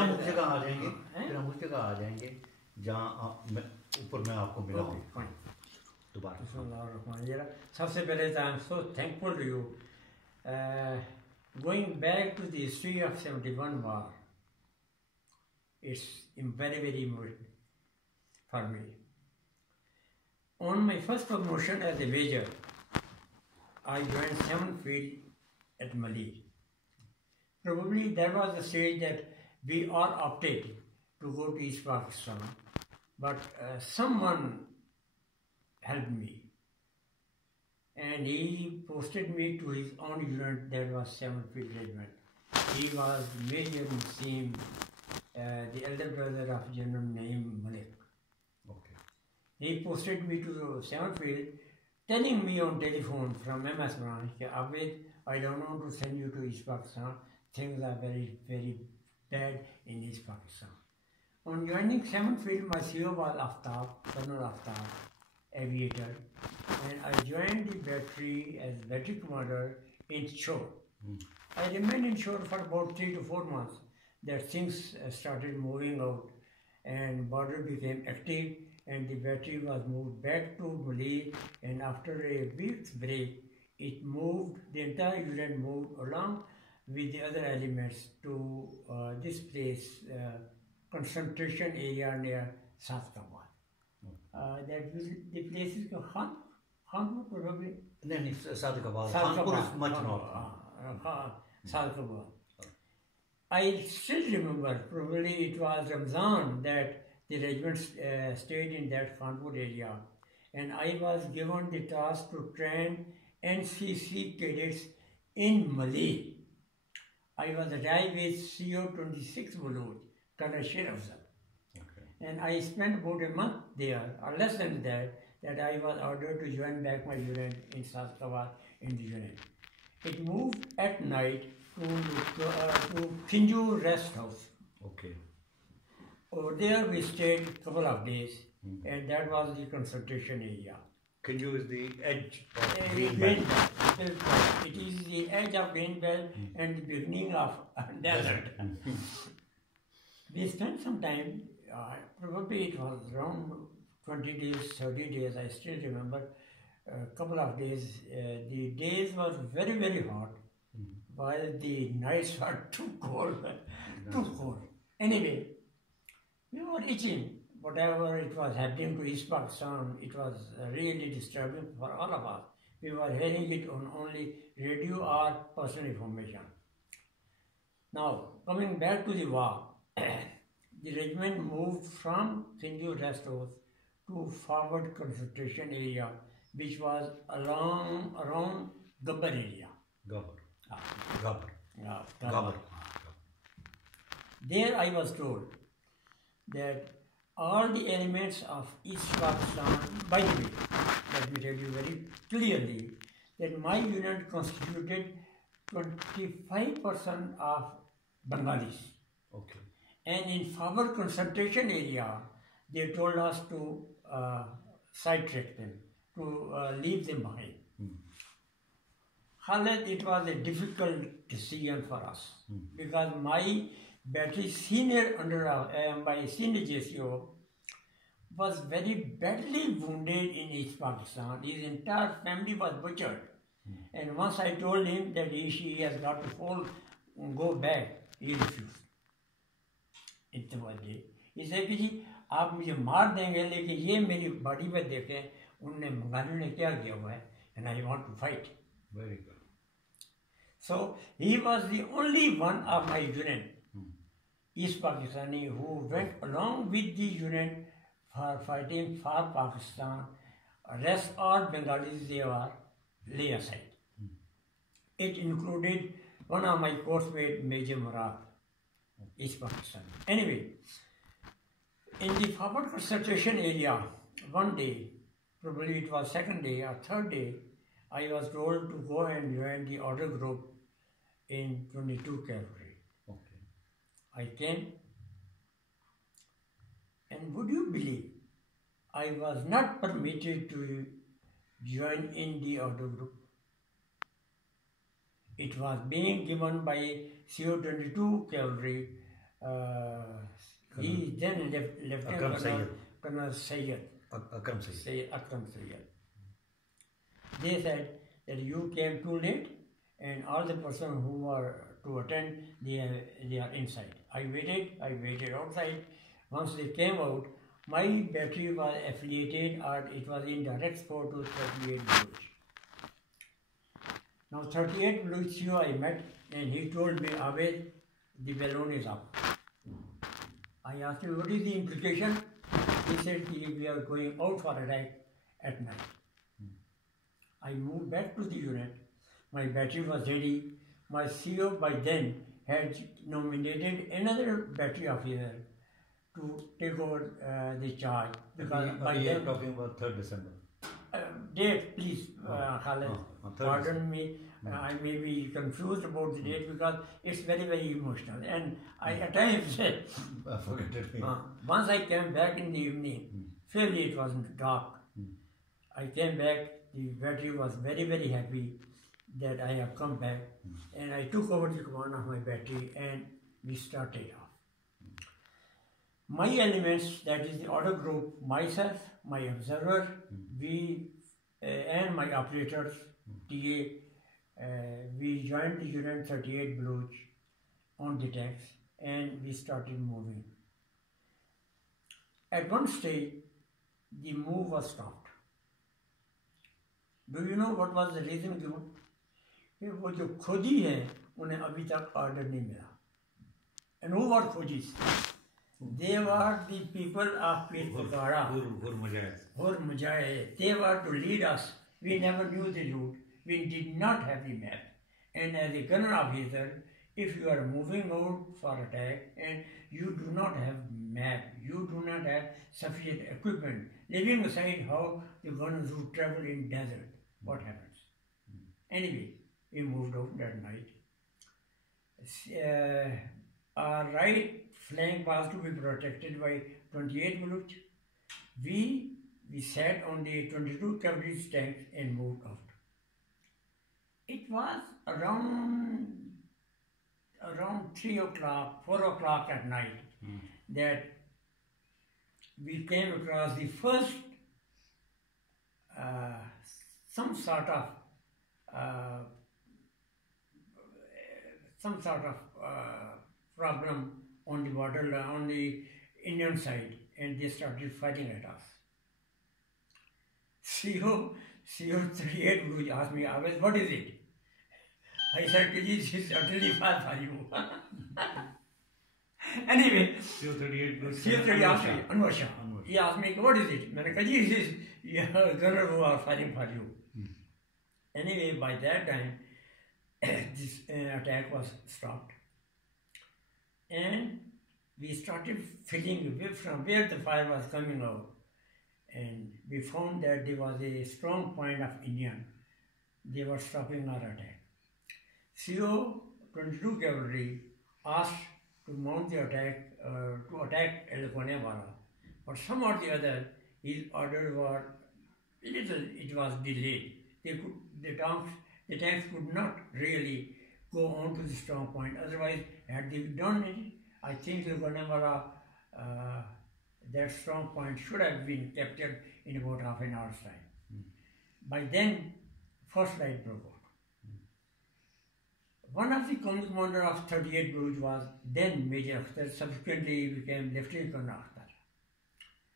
हम उस जगह आ जाएंगे, फिर हम उस जगह आ जाएंगे जहाँ ऊपर मैं आपको मिला हूँ दोबारा। सबसे पहले तो I am so thankful to you going back to the history of 71 war, it's very very important for me. On my first promotion as a major, I joined 7th Field at Mali. Probably that was the stage that we all opted to go to East Pakistan, but someone helped me, and he posted me to his own unit, that was 7th Field Regiment. He was Major Naseer, the elder brother of General Naeem Malik. He posted me to the 7th Field, telling me on telephone from MS branch, Abid, I don't want to send you to East Pakistan. Things are very, very bad in East Pakistan. On joining 7th Field, my CO was Aftab, Colonel Aftab, aviator, and I joined the battery as battery commander in Shore. I remained in Shore for about 3 to 4 months. That things started moving out, and border became active. And the battery was moved back to Mali, and after a week's break, it moved, the entire unit moved along with the other elements to this place, concentration area near Sadkabad. The place is called Khanpur, probably? No, Sadkabad. Khanpur is much north. Sadkabad. I still remember, probably it was Ramzan, that the regiment stayed in that Khanpur area, and I was given the task to train NCC cadets in Mali. I was arrived with CO 26 Baluch, Colonel Sherafzal. And I spent about a month there, or less than that I was ordered to join back my unit in Sadkabad in the unit. It moved at night to Kinju rest house. Over there we stayed a couple of days, and that was the concentration area. Kinju is the edge of Green Belt. It is the edge of Green Belt and the beginning of desert. We spent some time, probably it was around 20 days, 30 days, I still remember, a couple of days. The days were very, very hot, while the nights were too cold, too cold. Anyway, we were itching. Whatever it was happening to East Pakistan, it was really disturbing for all of us. We were hearing it on only radio or personal information. Now, coming back to the war, the regiment moved from Kinju rest house to forward concentration area, which was around Gabbar area. Gabbar. There I was told that all the elements of East Pakistan, by the way, let me tell you very clearly that my unit constituted 25% of Bengalis. And in forward concentration area, they told us to sidetrack them, to leave them behind. Khalid, it was a difficult decision for us because my battery senior my senior JCO was very badly wounded in East Pakistan. His entire family was butchered. And once I told him that she has got to go back, he refused. He said, "जी आप मुझे मार देंगे लेकिन ये मेरी body पे देखें उनने मंगाने ने क्या किया हुआ है, and I want to fight." Very good. So he was the only one of my unit, East Pakistani, who went along with the unit for fighting for Pakistan. Rest all Bengalis, they were lay aside. It included one of my coursemate, Major Murad, East Pakistan. Anyway, in the forward concentration area, one day, probably it was second day or third day, I was told to go and join the order group in 22 Cavalry. Okay. I came, and would you believe, I was not permitted to join in the order group. It was being given by CO 22 Cavalry he then Lieutenant Colonel Sayyid. Akram Sayyid. Akram Sayyid. They said that you came too late and all the persons who were to attend, they are inside. I waited outside. Once they came out, my battery was affiliated or it was in direct support to 38 Blues. Now 38 Blues CEO I met and he told me, Abid, the balloon is up. I asked him, what is the implication? He said, we are going out for attack at night. I moved back to the unit. My battery was ready. My CEO by then had nominated another battery officer to take over the charge. Because by you then, are talking about 3rd December. Date, please, Khalid, pardon me. I may be confused about the date because it's very, very emotional. And I at times said, forget it. Once I came back in the evening, fairly it was dark. I came back, the battery was very, very happy that I have come back. And I took over the command of my battery and we started off. My elements, that is the order group, myself, my observer, and my operators, TA, we joined the unit 38 Bluch on the tanks and we started moving. At one stage, the move was stopped. Do you know what was the reason given? वो जो खोजी है उन्हें अभी तक order नहीं मिला. And who were khojis? They were the people of Pirpagara. Hur Mujahid. They were to lead us. We never knew the route. We did not have the map. And as a gunner officer, if you are moving out for attack and you do not have map, you do not have sufficient equipment, leaving aside how the gunners would travel in desert, what happens? Anyway, we moved out that night. Our right flank was to be protected by 28 Bluch. We sat on the 22 cavalry tanks and moved out. It was around 3 o'clock, 4 o'clock at night that we came across the first some sort of problem on the border, on the Indian side, and they started fighting at us. CO 38 Bluch asked me, Abid, what is it? I said, this is utterly far for you. Anyway, CO 38 Bluch. CO 38 asked me, Anwar. He asked me, what is it? I said, this is gunner who are fighting for you. Anyway, by that time, this attack was stopped. And we started feeling from where the fire was coming out. And we found that there was a strong point of Indian. They were stopping our attack. CO 22 cavalry asked to mount the attack, to attack Longewala. But some or the other, his orders were it was delayed. The tanks could not really go on to the strong point. Otherwise, had they done it, I think Longewala, that strong point should have been captured in about half an hour's time. By then, first light broke out. One of the commander of 38 Bluch was then Major Khalid, subsequently became Lieutenant Colonel Khalid.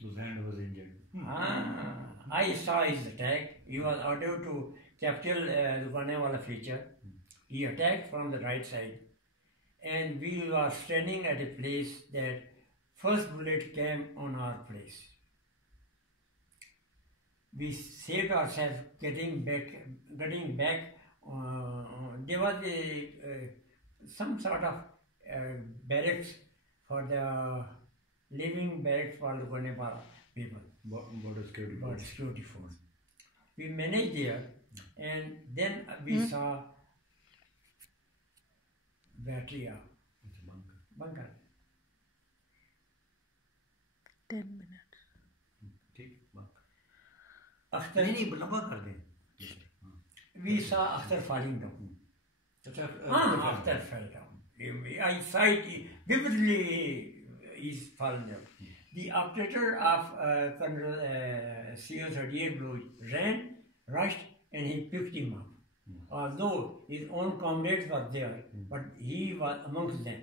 Whose hand was injured. I saw his attack. He was ordered to capture the Longewala feature. He attacked from the right side. And we were standing at a place that first bullet came on our place. We saved ourselves getting back. There was some sort of barracks for the living barracks for the Longewala people. Border security force. We managed there, and then we saw battery up. It's a bunker. Bunker. 10 minutes. ठीक bunker. After नहीं लंबा कर दे. we saw after falling down. अच्छा. After fell down. I sight vividly is fallen down. The operator of Colonel CO-38 Blue ran, rushed, and he picked him up. Although his own comrades were there, but he was amongst them.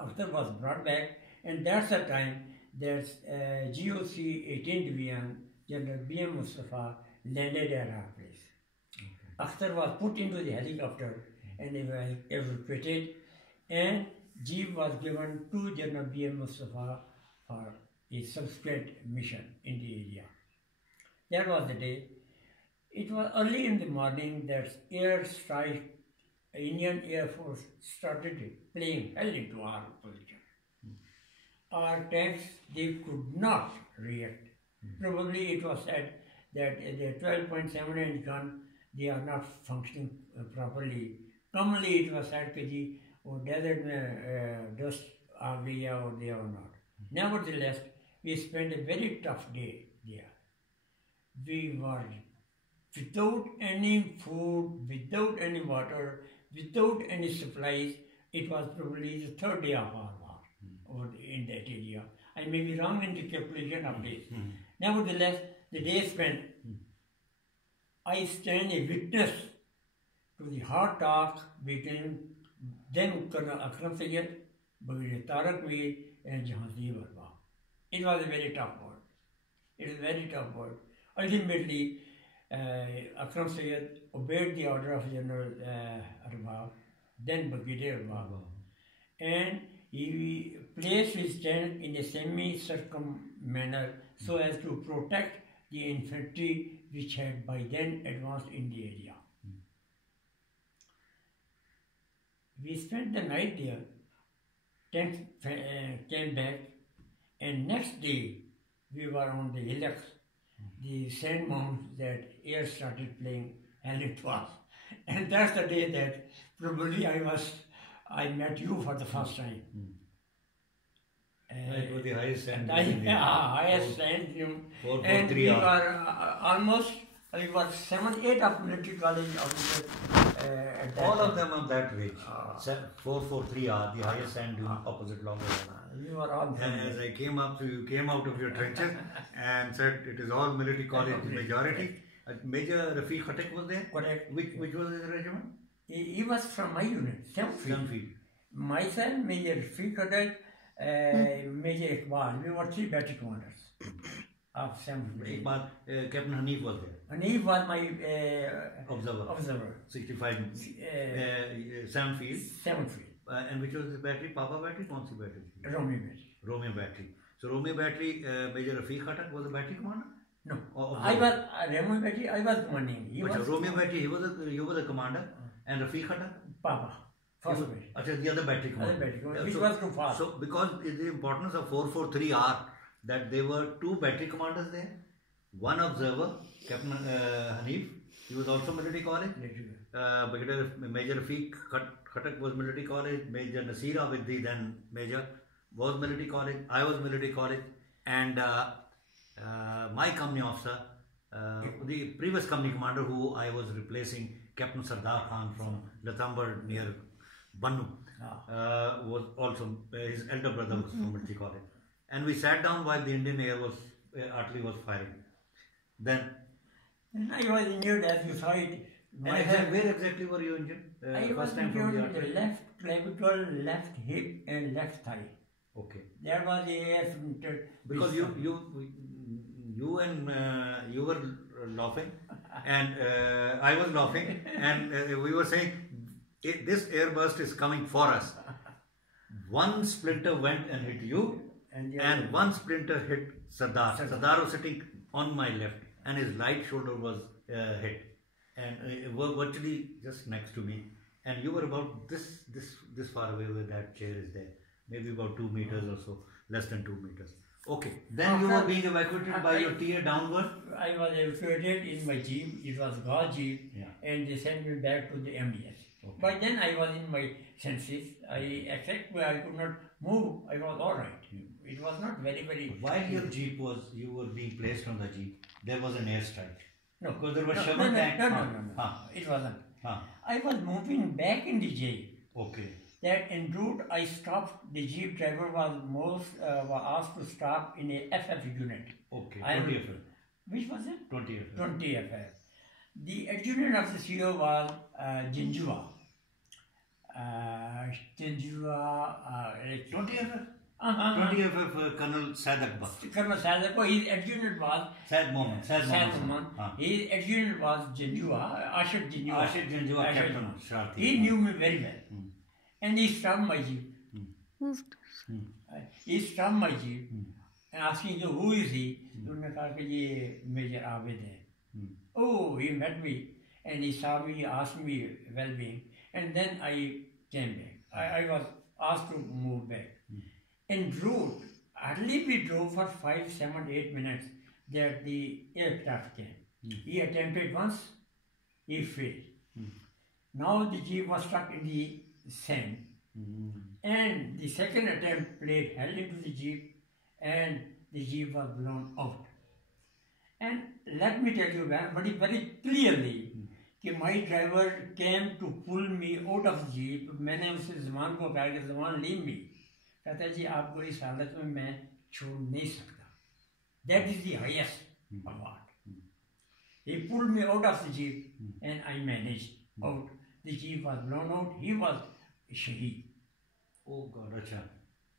After was brought back, and that's the time that GOC 18 Division General B.M. Mustafa landed at our place. Akhtar was put into the helicopter and evacuated, and jeep was given to General B.M. Mustafa for a subsequent mission in the area. That was the day. It was early in the morning that air strike, Indian Air Force started playing hell into our position. Our tanks, they could not react. Probably it was said that the 12.7-inch gun, they are not functioning properly. Commonly it was said that वो desert में dust आ गई or they are not. Nevertheless, we spent a very tough day there. We were without any food, without any water, without any supplies. It was probably the third day of our war over in that area. I may be wrong in the calculation of days. Nevertheless, the day spent, I stand a witness to the hard talk between then Colonel Akram Sayyid, Brigadier Tariq Mir, and Jahanzir Barba. It was a very tough word. It is a very tough word. Ultimately, Akram Sayyid obeyed the order of General Arbab, then Brigadier Arbab, and he placed his tent in a semi-circum manner so as to protect the infantry which had by then advanced in the area. We spent the night there, tent came back, and next day we were on the hillocks, the sand mounds that air started playing hell it was. And that's the day that probably I met you for the first time. It was the highest sand dune in India. Highest sand dune. And we were almost, we were 7-8 of military college officers. All of them on that ridge. 443R, the highest sand dune opposite Longewala. We were all as I came up, so you came out of your trenches and said it is all military college majority. Major Rafiq Khattak was there? Correct. Which was his regiment? He was from my unit, 7th Field. Myself, Major Rafiq Khattak, Major Iqbal, we were 3 battery commanders of 7th Field. Iqbal, Captain Hanif was there? Hanif was my observer. 65, 7th Field. 7th Field. And which was his battery? Papa battery? Kaun si battery? Romeo battery. Romeo battery. So Romeo battery, Major Rafiq Khattak was the battery commander? No, I was Romeo battery. I was commanding. Romeo battery, you were the commander, and Rafiq Khattak? Papa. First battery. The other battery commander. Other battery commander. Which was too fast. So because the importance of 443R, that there were 2 battery commanders there, 1 observer, Captain Hanif, he was also military college. Brigadier Major Rafiq Khattak was military college. Major Naseer Abid, then Major, was military college. I was military college, and my company officer, the previous company commander who I was replacing, Captain Sardar Khan from Lathambar near Bannu, was also, his elder brother was from military college. And we sat down while the Indian artillery was firing. Then I was injured as you saw it. Where exactly were you injured? I was injured in the left clavicle, left hip, and left thigh. Okay. That was the air. Because you were laughing, and I was laughing, and we were saying, this airburst is coming for us. One splinter went and hit you, and one splinter hit Sardar. Sardar was sitting on my left, and his right shoulder was hit, and virtually just next to me. And you were about this far away where that chair is there, maybe about 2 meters or so, less than 2 meters. Okay. Then you were being evacuated by your tier downward? I was evacuated in my jeep. It was Gauze jeep, and they sent me back to the MDS. Okay. By then I was in my senses. Except where I could not move, I was all right. It was not very. While your jeep you were being placed on the jeep, there was an airstrike. No, because there was no, tank. No. It wasn't. I was moving back in the jail. Okay. that en route I stopped. The jeep driver was asked to stop in a FF unit. Okay, I 20 am- FF. Which was it? 20 FF. 20 FF. The adjutant of the CO was Jinjua. Jinjua. 20 FF? Uh-huh. 20 FF Colonel Saad Akbar. Colonel Sadako, his adjutant was Saad Mohammed. Saad Mohammed. His adjutant was Jinjua, Ashad Jinjua. Ashad Janjua, Ashad Captain Jinjua. Sharthi. He knew me very well. And he stopped my jeep. Who's this? He stopped my jeep and asking, who is he? उन्होंने कहा कि ये Major Abid है. Oh, he met me and he saw me, he asked me well-being, and then I came back. I was asked to move back. En route, hardly we drove for 5, 7, 8 minutes that the aircraft came. He attempted once, he failed. Now the jeep was stuck in the sand. And the second attempt played hell into the jeep and the jeep was blown out. And let me tell you very, very clearly that my driver came to pull me out of the jeep. मैंने उसे ज़मान को कहा कि ज़मान leave me. कहता है जी आपको इस हालत में मैं छोड़ नहीं सकता. That is the highest award. He pulled me out of the jeep and I managed out. The jeep was blown out. He was shaheed. Oh God, अच्छा.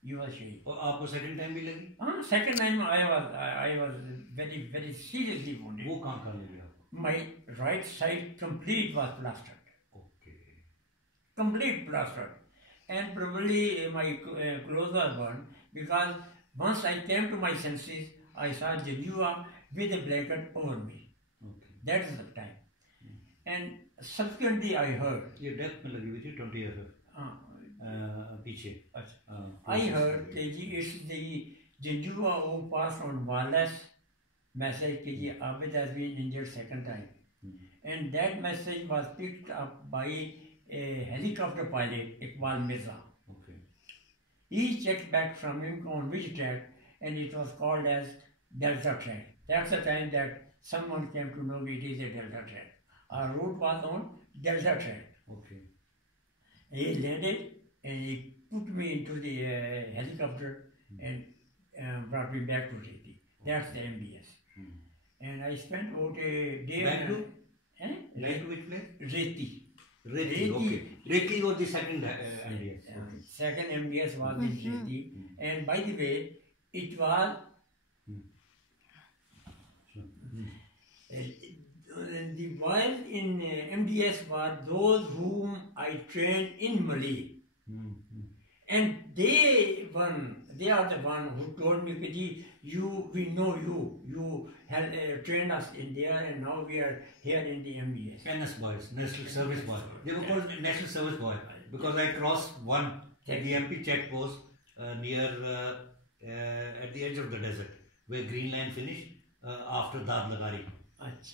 He was shaheed. और आपको second time भी लगी? Second time I was very, very seriously wounded. वो कहाँ लगी आपको? My right side complete was plastered. Okay. Complete plastered. And probably my clothes were burned because once I came to my senses, I saw Janjua with a blanket over me. Okay. That is the time. And subsequently I heard. ये death में लगी हुई थी 20 FF. पीछे. I heard that it's the Janjua who passed on wireless message that Abid has been injured second time. And that message was picked up by a helicopter pilot, Iqbal Mirza. Okay. He checked back from him on which track, and it was called as Delta track. That's the time that someone came to know it is a Delta track. Our route was on Delta track. Okay. He landed and he put me into the helicopter and brought me back to Reti. That's the MBS. And I spent about a day. Back to? Back to which place? Reti. Reti, okay. Reti was the second MBS. Okay. Second MBS was in Reti. And by the way, it was the while in MDS were those whom I trained in Malay. And they are the one who told me, Kaji, we know you have trained us in there and now we are here in the MBS. NS boys, National Service Boy. They were called National Service Boy because I crossed one at the MP check post near at the edge of the desert where Green Line finished after Dad Lagari.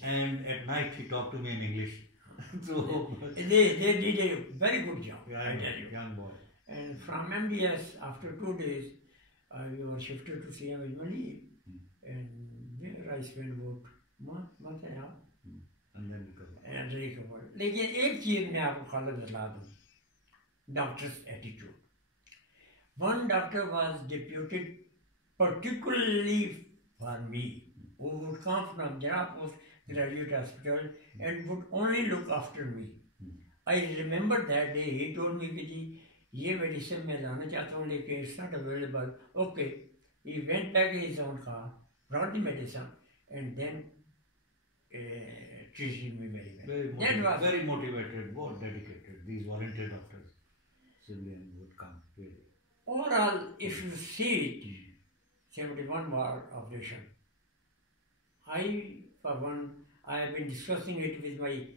And at night he talked to me in English. So they did a very good job, yeah, I tell you. Young boy. And from MDS, after 2 days, we were shifted to CMI Mali. And there I spent about month and a half. And then recovered. And recovered. लेकिन एक चीज मैं आपको खाली बता दूँ, doctor's attitude. One doctor was deputed particularly for me, who would come from Jara Post Graduate Hospital and would only look after me. I remember that day he told me कि ये मेडिसिन मैं लाना चाहता हूँ लेकिन it's not available. Okay, he went back in his own car, brought the medicine, and then treated me very well. Very motivated, more dedicated. These volunteer doctors, civilian would come really. Overall, if you see it, 71 war operation. For one, I have been discussing it with my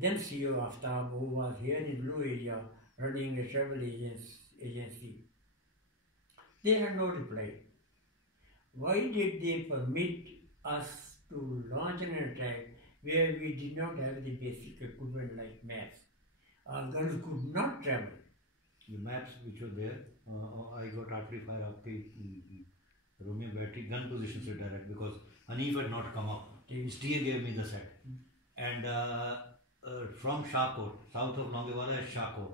then CEO Aftab, who was here in Blue Area running a travel agency. They had no reply. Why did they permit us to launch an attack where we did not have the basic equipment like maps? Our guns could not travel. The maps which were there, I got artillery fire up the Romeo battery gun positions were direct because Hanif had not come up. STA gave me the set. And from Shahkot, south of Longewala is Shahkot.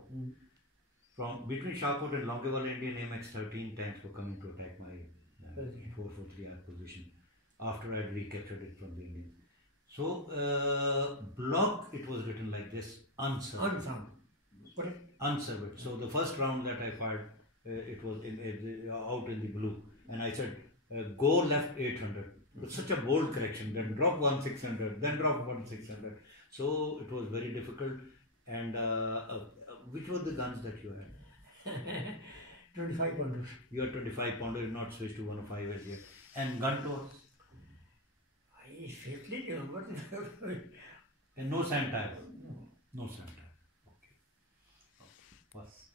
From between Shahput and Longewala, Indian AMX-13 tanks were coming to attack my 443R position after I had recaptured it from the Indians. So, block, it was written like this, unserved. Unserved. So, the first round that I fired, it was out in the blue. And I said, go left 800. It's such a bold correction. Then drop 1600, then drop 1600. So, it was very difficult. And which were the guns that you had? 25 pounders. You had 25 pounder, not switched to 105 as yet. And gun toss? I safely remember. And no sand tire? No sand tire. Okay. Bas.